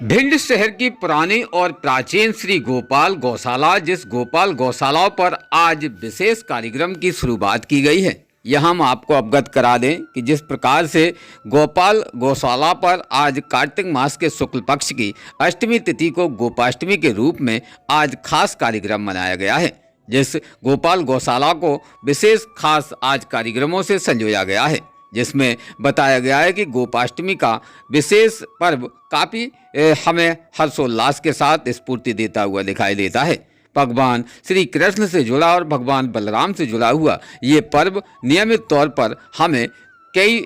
भिंड शहर की पुरानी और प्राचीन श्री गोपाल गौशाला जिस गोपाल गौशाला पर आज विशेष कार्यक्रम की शुरुआत की गई है। यह हम आपको अवगत करा दें कि जिस प्रकार से गोपाल गौशाला पर आज कार्तिक मास के शुक्ल पक्ष की अष्टमी तिथि को गोपाष्टमी के रूप में आज खास कार्यक्रम मनाया गया है। जिस गोपाल गौशाला को विशेष खास आज कार्यक्रमों से संजोया गया है, जिसमें बताया गया है कि गोपाष्टमी का विशेष पर्व काफ़ी हमें हर्षोल्लास के साथ स्फूर्ति देता हुआ दिखाई देता है। भगवान श्री कृष्ण से जुड़ा और भगवान बलराम से जुड़ा हुआ ये पर्व नियमित तौर पर हमें कई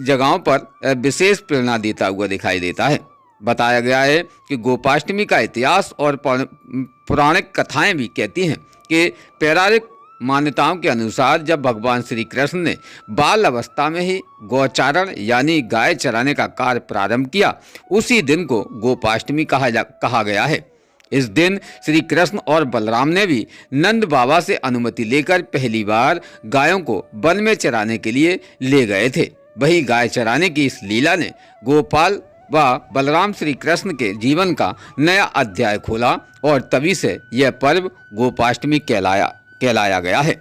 जगहों पर विशेष प्रेरणा देता हुआ दिखाई देता है। बताया गया है कि गोपाष्टमी का इतिहास और पौराणिक कथाएं भी कहती हैं कि पौराणिक मान्यताओं के अनुसार जब भगवान श्री कृष्ण ने बाल अवस्था में ही गौचारण यानी गाय चराने का कार्य प्रारंभ किया, उसी दिन को गोपाष्टमी कहा गया है। इस दिन श्री कृष्ण और बलराम ने भी नंद बाबा से अनुमति लेकर पहली बार गायों को वन में चराने के लिए ले गए थे। वही गाय चराने की इस लीला ने गोपाल व बलराम श्री कृष्ण के जीवन का नया अध्याय खोला और तभी से यह पर्व गोपाष्टमी कहलाया गया है।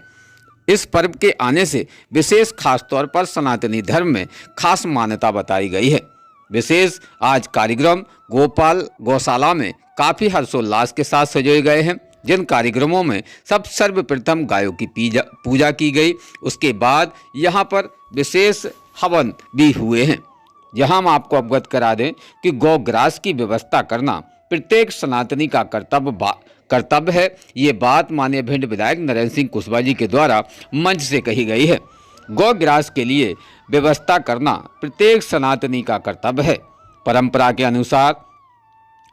इस पर्व के आने से विशेष खास तौर पर सनातनी धर्म में खास मान्यता बताई गई है। विशेष आज कार्यक्रम गोपाल गौशाला में काफ़ी हर्षोल्लास के साथ सजाए गए हैं, जिन कार्यक्रमों में सर्वप्रथम गायों की पूजा की गई। उसके बाद यहाँ पर विशेष हवन भी हुए हैं। यहाँ हम आपको अवगत करा दें कि गौग्रास की व्यवस्था करना प्रत्येक सनातनी का कर्तव्य है। ये बात माननीय भिंड विधायक नरेंद्र सिंह कुशवाहा जी के द्वारा मंच से कही गई है। गौग्रास के लिए व्यवस्था करना प्रत्येक सनातनी का कर्तव्य है। परंपरा के अनुसार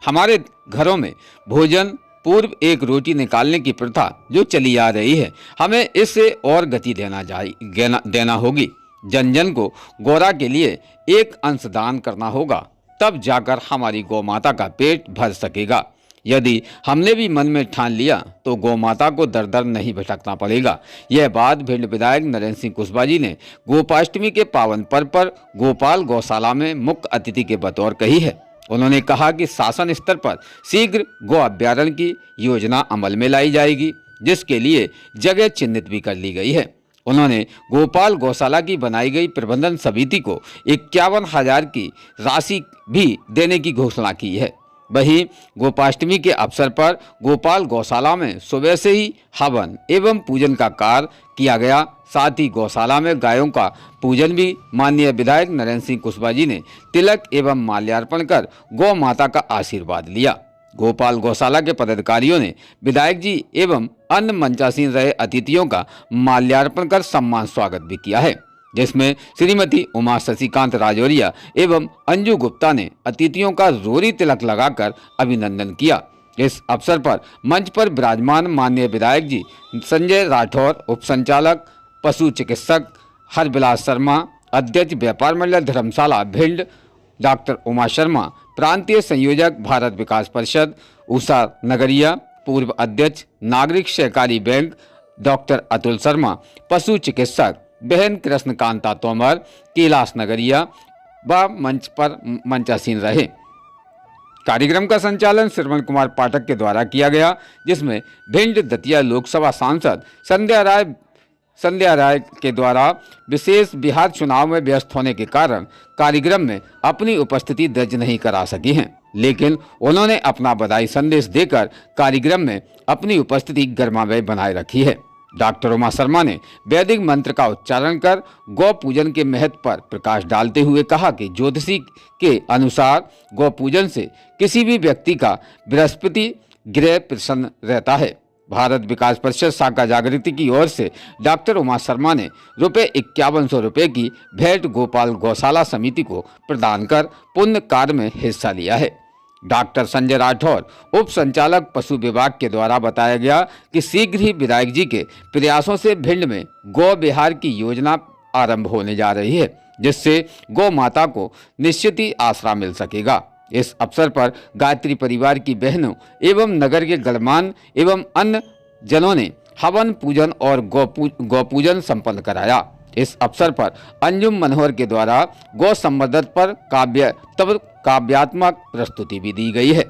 हमारे घरों में भोजन पूर्व एक रोटी निकालने की प्रथा जो चली आ रही है, हमें इससे और गति देना होगी। जन जन को गौरा के लिए एक अंश दान करना होगा, तब जाकर हमारी गौ माता का पेट भर सकेगा। यदि हमने भी मन में ठान लिया तो गौ माता को दर दर नहीं भटकना पड़ेगा। यह बात भिंड विधायक नरेंद्र सिंह कुशवाहा जी ने गोपाष्टमी के पावन पर्व पर गोपाल गौशाला में मुख्य अतिथि के बतौर कही है। उन्होंने कहा कि शासन स्तर पर शीघ्र गौ अभ्यारण्य की योजना अमल में लाई जाएगी, जिसके लिए जगह चिन्हित भी कर ली गई है। उन्होंने गोपाल गौशाला की बनाई गई प्रबंधन समिति को 51,000 की राशि भी देने की घोषणा की है। वहीं गोपाष्टमी के अवसर पर गोपाल गौशाला में सुबह से ही हवन एवं पूजन का कार्य किया गया। साथ ही गौशाला में गायों का पूजन भी माननीय विधायक नरेंद्र सिंह कुशवाहा जी ने तिलक एवं माल्यार्पण कर गौ माता का आशीर्वाद लिया। गोपाल गौशाला के पदाधिकारियों ने विधायक जी एवं अन्य मंचासीन रहे अतिथियों का माल्यार्पण कर सम्मान स्वागत भी किया है, जिसमें श्रीमती उमा शशिकांत राजौरिया एवं अंजू गुप्ता ने अतिथियों का रोरी तिलक लगाकर अभिनंदन किया। इस अवसर पर मंच पर विराजमान माननीय विधायक जी संजय राठौर, उप संचालक पशु चिकित्सक हरबिलास शर्मा, अध्यक्ष व्यापार मंडल धर्मशाला भिंड डॉक्टर उमा शर्मा, प्रांतीय संयोजक भारत विकास परिषद उषा नगरिया, पूर्व अध्यक्ष नागरिक सहकारी बैंक डॉक्टर अतुल शर्मा, पशु चिकित्सक बहन कृष्णकांता तोमर, कैलाश नगरिया व मंच पर मंचासीन रहे। कार्यक्रम का संचालन श्रवण कुमार पाठक के द्वारा किया गया, जिसमें भिंड दतिया लोकसभा सांसद संध्या राय के द्वारा विशेष बिहार चुनाव में व्यस्त होने के कारण कार्यक्रम में अपनी उपस्थिति दर्ज नहीं करा सकी हैं, लेकिन उन्होंने अपना बधाई संदेश देकर कार्यक्रम में अपनी उपस्थिति गर्मामय बनाए रखी है। डॉक्टर उमा शर्मा ने वैदिक मंत्र का उच्चारण कर गौ पूजन के महत्व पर प्रकाश डालते हुए कहा कि ज्योतिषी के अनुसार गौ पूजन से किसी भी व्यक्ति का बृहस्पति ग्रह प्रसन्न रहता है। भारत विकास परिषद शाखा जागृति की ओर से डॉक्टर उमा शर्मा ने ₹5100 की भेंट गोपाल गौशाला समिति को प्रदान कर पुण्य कार्य में हिस्सा लिया है। डॉक्टर संजय राठौर, उप संचालक पशु विभाग के द्वारा बताया गया कि शीघ्र ही विधायक जी के प्रयासों से भिंड में गौ विहार की योजना आरंभ होने जा रही है, जिससे गौ माता को निश्चित ही आसरा मिल सकेगा। इस अवसर पर गायत्री परिवार की बहनों एवं नगर के गणमान्य एवं अन्य जनों ने हवन पूजन और गौ पूजन संपन्न कराया। इस अवसर पर अंजुम मनोहर के द्वारा गौ संवर्धन पर काव्यात्मक प्रस्तुति भी दी गई है।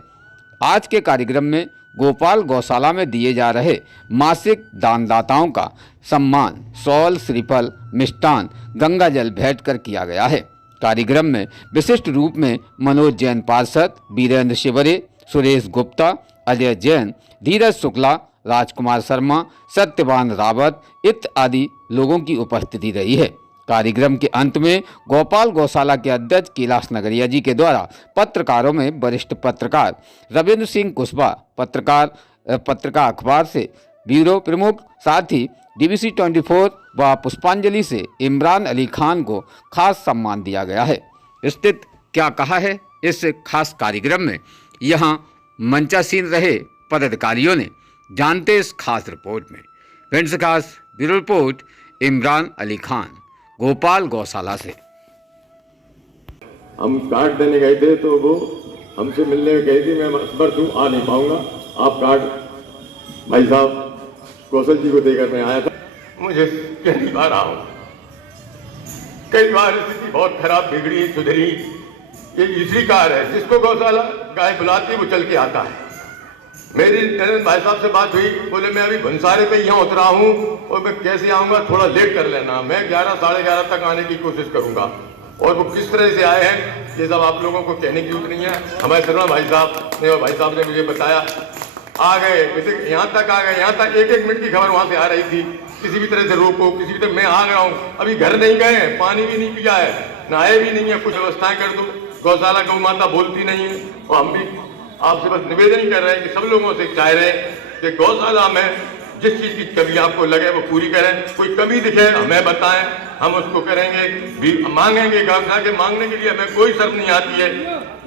आज के कार्यक्रम में गोपाल गौशाला में दिए जा रहे मासिक दानदाताओं का सम्मान शॉल, श्रीफल, मिष्टान, गंगा जल भेंट कर किया गया है। कार्यक्रम में विशिष्ट रूप में मनोज जैन पार्षद, वीरेंद्र शिवरे, सुरेश गुप्ता, अजय जैन, धीरज शुक्ला, राजकुमार शर्मा, सत्यवान रावत इत्यादि लोगों की उपस्थिति रही है। कार्यक्रम के अंत में गोपाल गौशाला के अध्यक्ष कैलाश नगरिया जी के द्वारा पत्रकारों में वरिष्ठ पत्रकार रविंद्र सिंह कुशवाहा, पत्रिका अखबार से ब्यूरो प्रमुख, साथ ही DBC 24 व पुष्पांजलि से इमरान अली खान को खास सम्मान दिया गया है। स्थित क्या कहा है इस खास कार्यक्रम में, यहाँ मंचासीन रहे पदाधिकारियों ने, जानते इस खास रिपोर्ट में। फ्रेंड्स, खास ब्यूरो रिपोर्ट इमरान अली खान, गोपाल गौशाला से। हम कार्ड देने गए थे तो वो हमसे मिलने गई थी, मैं असमर्थ हूँ, आ नहीं पाऊंगा। आप कार्ड भाई साहब कौशल जी को देकर मैं आया था। मुझे पहली बार रहा हूँ, कई बार स्थिति बहुत खराब बिगड़ी सुधरी। ये तीसरी कार है जिसको गौशाला गाय बुलाती वो चल के आता है। मेरी नरेंद्र भाई साहब से बात हुई, बोले मैं अभी भंसारे पे यहाँ उतरा हूँ और मैं कैसे आऊँगा, थोड़ा लेट कर लेना, मैं 11 साढ़े 11 तक आने की कोशिश करूँगा। और वो किस तरह से आए हैं ये सब आप लोगों को कहने की जरूरत नहीं है। हमारे शर्मा भाई साहब ने मुझे बताया, आ गए, यहाँ तक आ गए। यहाँ तक 1-1 मिनट की खबर वहाँ से आ रही थी, किसी भी तरह से रोको, किसी भी तरह। मैं आ गया हूँ, अभी घर नहीं गए, पानी भी नहीं पिया है, नहाए भी नहीं है, कुछ व्यवस्थाएं कर दो। गौशाला गौ माता बोलती नहीं है। और हम भी आपसे बस निवेदन ही कर रहे हैं कि सब लोगों से चाह रहे हैं कि गौशाला में जिस चीज़ की कमी आपको लगे वो पूरी करें। कोई कमी दिखे हमें बताएं, हम उसको करेंगे भी, मांगेंगे। गौशाला के मांगने के लिए हमें कोई शर्त नहीं आती है।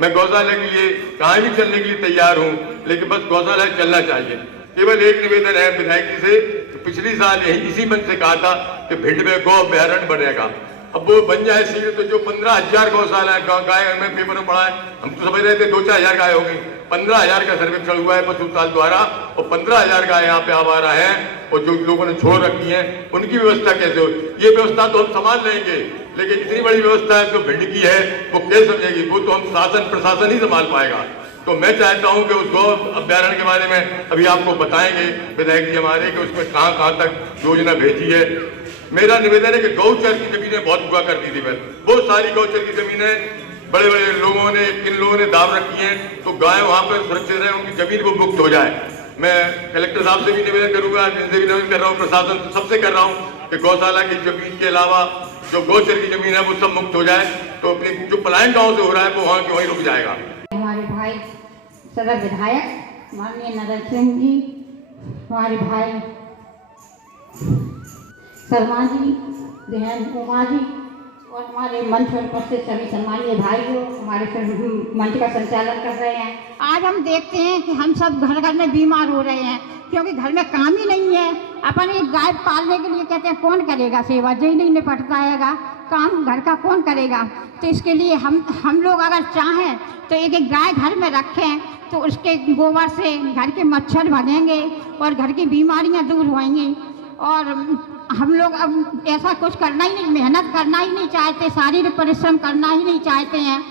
मैं गौशाला के लिए कहाँ भी चलने के लिए तैयार हूँ, लेकिन बस गौशाला चलना चाहिए। केवल एक निवेदन है विधायक जी से, पिछली साल इसी मन से कहा था कि भिंड में गौ अभ्यारण्य बनेगा। अब वो बन जाए शीघ्र तो जो 15,000 गौशाला है, गाय में पेपर में पड़ा है, हम तो समझ रहे थे 2-4 हज़ार गाय होगी। 15,000 का सर्वेक्षण हुआ है पशुपाल द्वारा और 15,000 गाय यहाँ पे आवारा है। और जो लोगों ने छोड़ रखी है उनकी व्यवस्था कैसे हो, ये व्यवस्था तो हम संभाल लेंगे, लेकिन इतनी बड़ी व्यवस्था है जो भिंड की है वो कैसे समझेगी, वो तो हम शासन प्रशासन ही संभाल पाएगा। तो मैं चाहता हूं कि उस गौ अभ्यारण्य के बारे में अभी आपको बताएंगे विधायक जी हमारे कि उसमें कहां तक योजना भेजी है। मेरा निवेदन है कि गौचर की जमीनें बहुत हुआ करती थी, बहुत सारी गौचर की जमीनें बड़े बड़े लोगों ने, किन लोगों ने दाव रखी हैं, तो गाय वहां पर सुरक्षित रहे, उनकी जमीन को मुक्त हो जाए। मैं कलेक्टर साहब से भी निवेदन करूंगा, इनसे भी निवेदन कर रहा हूँ, प्रशासन सबसे कर रहा हूँ कि गौशाला की जमीन के अलावा जो गौचर की जमीन है वो सब मुक्त हो जाए, तो अपने जो पलायन गाँव से हो रहा है वो वहाँ के वहीं रुक जाएगा। हमारे भाई सदर विधायक माननीय नरेंद्र सिंह जी, हमारे भाई शर्मा जी, बहन उमा जी और हमारे मंच पर उपस्थित सभी सम्मानीय भाई जो हमारे मंच का संचालन कर रहे हैं। आज हम देखते हैं कि हम सब घर घर में बीमार हो रहे हैं क्योंकि घर में काम ही नहीं है। अपन एक गाय पालने के लिए कहते हैं कौन करेगा सेवा, जो ही नहीं निपटता है काम घर का कौन करेगा। तो इसके लिए हम लोग अगर चाहें तो एक गाय घर में रखें तो उसके गोबर से घर के मच्छर भगेंगे और घर की बीमारियां दूर होंगी। और हम लोग अब ऐसा कुछ करना ही नहीं, मेहनत करना ही नहीं चाहते, शारीरिक परिश्रम करना ही नहीं चाहते हैं।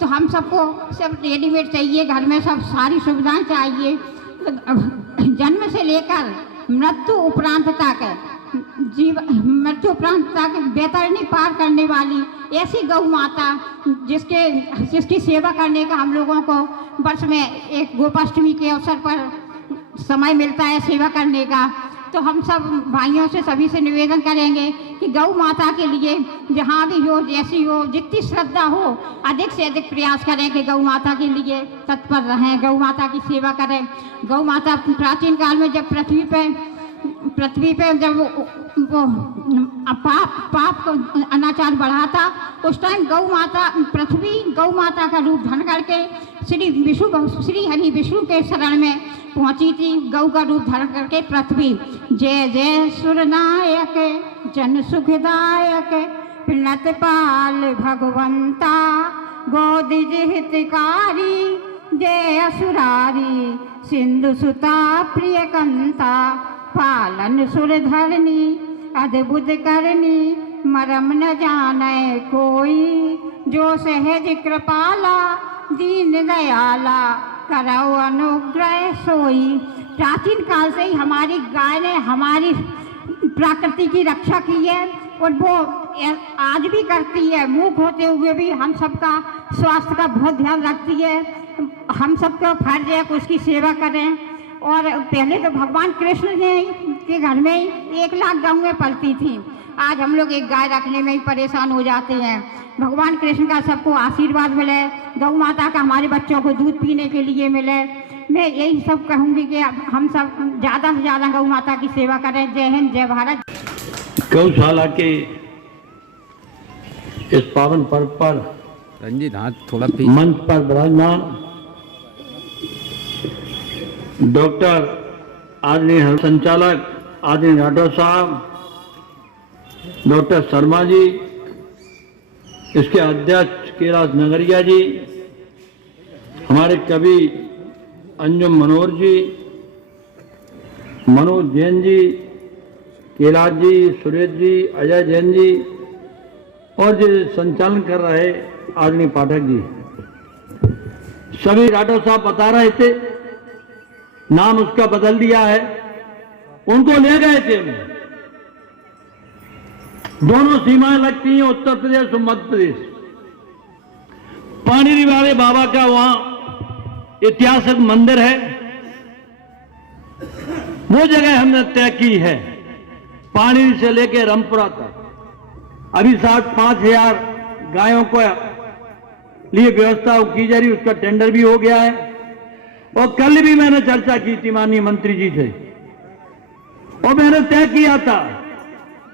तो हम सबको सब रेडीमेड चाहिए, घर में सब सारी सुविधाएं चाहिए। जन्म से लेकर मृत्यु उपरांत तक मृत्यु उपरांत तक बेहतरीनी पार करने वाली ऐसी गौ माता जिसकी सेवा करने का हम लोगों को वर्ष में एक गोपाष्टमी के अवसर पर समय मिलता है सेवा करने का। तो हम सब भाइयों से सभी से निवेदन करेंगे कि गौ माता के लिए जहाँ भी हो, जैसी हो, जितनी श्रद्धा हो, अधिक से अधिक प्रयास करें कि गौ माता के लिए तत्पर रहें, गौ माता की सेवा करें। गौ माता प्राचीन काल में जब पृथ्वी पे जब वो पाप अनाचार बढ़ा था, उस टाइम पृथ्वी गौ माता का रूप धन करके श्री हरि विष्णु के शरण में पहुंची थी। गौ का रूप धारण करके पृथ्वी जय जय सुरनायक जन सुखदायक प्रणत पाल भगवंता गोदिज हितकारी जय असुरारी सिंधु सुता प्रियकंता पालन सुर धरनी अद्भुत करनी मरम न जाने कोई, जो सहज कृपाला दीन दयाला करौ अनुग्रह सोई। प्राचीन काल से ही हमारी गाय ने हमारी प्रकृति की रक्षा की है और वो आज भी करती है। मूक होते हुए भी हम सबका स्वास्थ्य का बहुत ध्यान रखती है। हम सबका फर्ज है कि उसकी सेवा करें। और पहले तो भगवान कृष्ण ने के घर में ही 1 लाख गायें पलती थी। आज हम लोग एक गाय रखने में ही परेशान हो जाते हैं। भगवान कृष्ण का सबको आशीर्वाद मिले, गौ माता का हमारे बच्चों को दूध पीने के लिए मिले। मैं यही सब कहूँगी कि हम सब ज़्यादा से ज़्यादा गौ माता की सेवा करें। जय हिंद, जय भारत। गौशाला के इस पावन पर्व पर रंजीत हाथ थोड़ा मंच पर विराजमान डॉक्टर आदरणीय संचालक आदरणीय राठौर साहब, डॉक्टर शर्मा जी, इसके अध्यक्ष कैलाश नगरिया जी, हमारे कवि अंजुम मनोहर जी, मनोज जैन जी, कैलाश जी, सुरेश जी, अजय जैन जी और जो संचालन कर रहे आदरणीय पाठक जी, सभी राठौर साहब बता रहे थे, नाम उसका बदल दिया है। उनको ले गए थे। दोनों सीमाएं लगती हैं, उत्तर प्रदेश और मध्य प्रदेश। पानीरी वाले बाबा का वहां ऐतिहासिक मंदिर है, वो जगह हमने तय की है। पानीरी से लेकर रामपुरा तक अभी 5,000 गायों को लिए व्यवस्था की जा रही, उसका टेंडर भी हो गया है। और कल भी मैंने चर्चा की थी माननीय मंत्री जी से, और मैंने तय किया था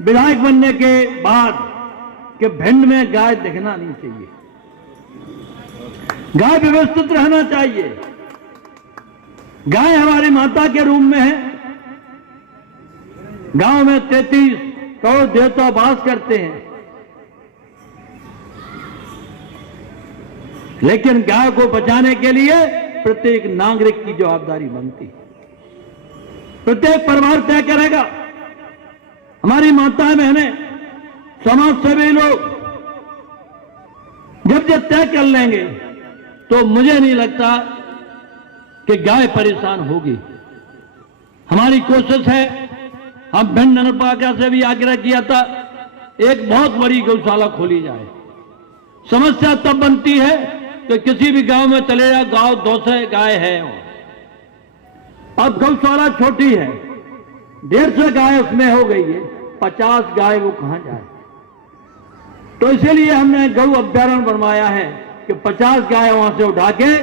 विधायक बनने के बाद कि भिंड में गाय दिखना नहीं चाहिए, गाय व्यवस्थित रहना चाहिए। गाय हमारी माता के रूप में है। गांव में 33 करोड़ देवता वास करते हैं, लेकिन गाय को बचाने के लिए प्रत्येक नागरिक की जवाबदारी बनती है। प्रत्येक परिवार तय करेगा। हमारी माताएं बहनें, समाज सेवी लोग जब तय कर लेंगे तो मुझे नहीं लगता कि गाय परेशान होगी। हमारी कोशिश है, हम भिंड नगरपालिका से भी आग्रह किया था, एक बहुत बड़ी गौशाला खोली जाए। समस्या तब बनती है कि किसी भी गांव में चले जाओ, गांव 200 गाय है। अब गौशाला छोटी है, 150 गाय उसमें हो गई है, 50 गाय वो कहां जाए। तो इसीलिए हमने गौ अभ्यारण्य बनवाया है कि 50 गाय वहां से उठा के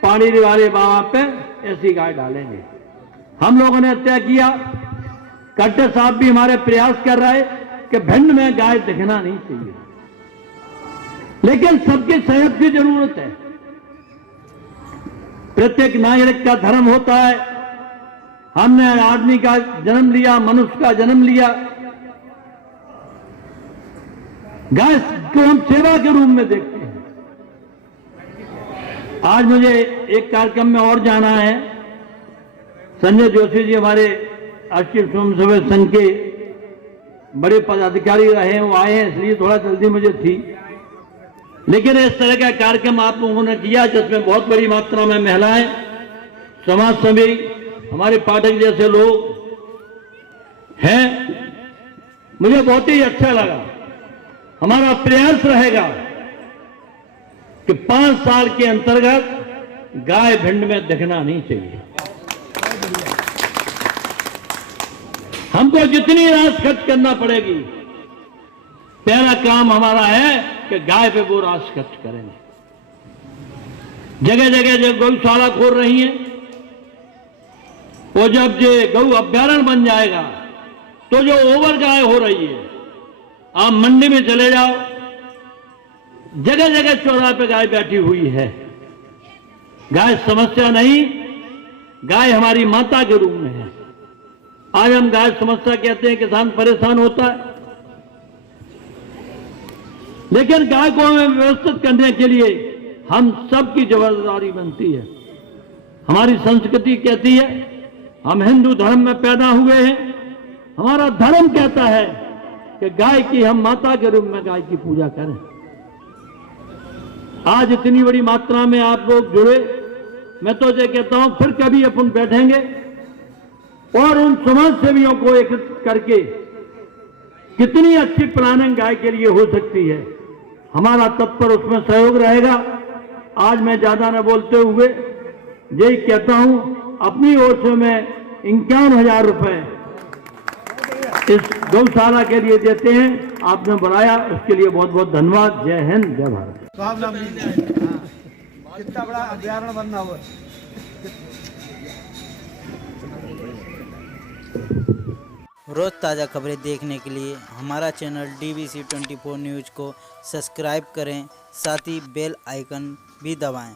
पानीरी वाले बाबा पे ऐसी गाय डालेंगे। हम लोगों ने तय किया, कलेक्टर साहब भी हमारे प्रयास कर रहे कि भिंड में गाय दिखना नहीं चाहिए, लेकिन सबकी सहयोग की जरूरत है। प्रत्येक नागरिक का धर्म होता है। हमने आदमी का जन्म लिया, मनुष्य का जन्म लिया, गाय को हम सेवा के रूप में देखते हैं। आज मुझे एक कार्यक्रम में और जाना है। संजय जोशी जी हमारे राष्ट्रीय स्वयंसेवक संघ के बड़े पदाधिकारी रहे हैं, वो आए हैं, इसलिए थोड़ा जल्दी मुझे थी। लेकिन इस तरह का कार्यक्रम आप लोगों ने किया जिसमें बहुत बड़ी मात्रा में महिलाएं, समाज सेवी, हमारे पाठक जैसे लोग हैं, मुझे बहुत ही अच्छा लगा। हमारा प्रयास रहेगा कि 5 साल के अंतर्गत गाय भिंड में दिखना नहीं चाहिए। हमको जितनी राशि खर्च करना पड़ेगी, पहला काम हमारा है कि गाय पे वो राशि खर्च करेंगे। जगह जगह जो गौशाला खोल रही हैं, वो जब ये गौ अभ्यारण्य बन जाएगा तो जो ओवर गाय हो रही है, आप मंडी में चले जाओ, जगह जगह चौराहे पे गाय बैठी हुई है। गाय समस्या नहीं, गाय हमारी माता के रूप में है। आज हम गाय समस्या कहते हैं, किसान परेशान होता है, लेकिन गाय को हमें व्यवस्थित करने के लिए हम सबकी जवाबदारी बनती है। हमारी संस्कृति कहती है, हम हिंदू धर्म में पैदा हुए हैं। हमारा धर्म कहता है कि गाय की हम माता के रूप में गाय की पूजा करें। आज इतनी बड़ी मात्रा में आप लोग जुड़े, मैं तो ये कहता हूं फिर कभी अपन बैठेंगे और उन समाज सेवियों को एकत्रित करके कितनी अच्छी प्लानिंग गाय के लिए हो सकती है, हमारा तत्पर उसमें सहयोग रहेगा। आज मैं ज्यादा न बोलते हुए यही कहता हूं, अपनी ओर से मैं 51,000 रुपए इस गौशाला के लिए देते हैं। आपने बुलाया उसके लिए बहुत बहुत धन्यवाद। जय हिंद, जय भारत। कितना बड़ा अभ्यारण्य बनना हुआ। रोज ताज़ा खबरें देखने के लिए हमारा चैनल DVC 24 न्यूज़ को सब्सक्राइब करें, साथ ही बेल आइकन भी दबाएं।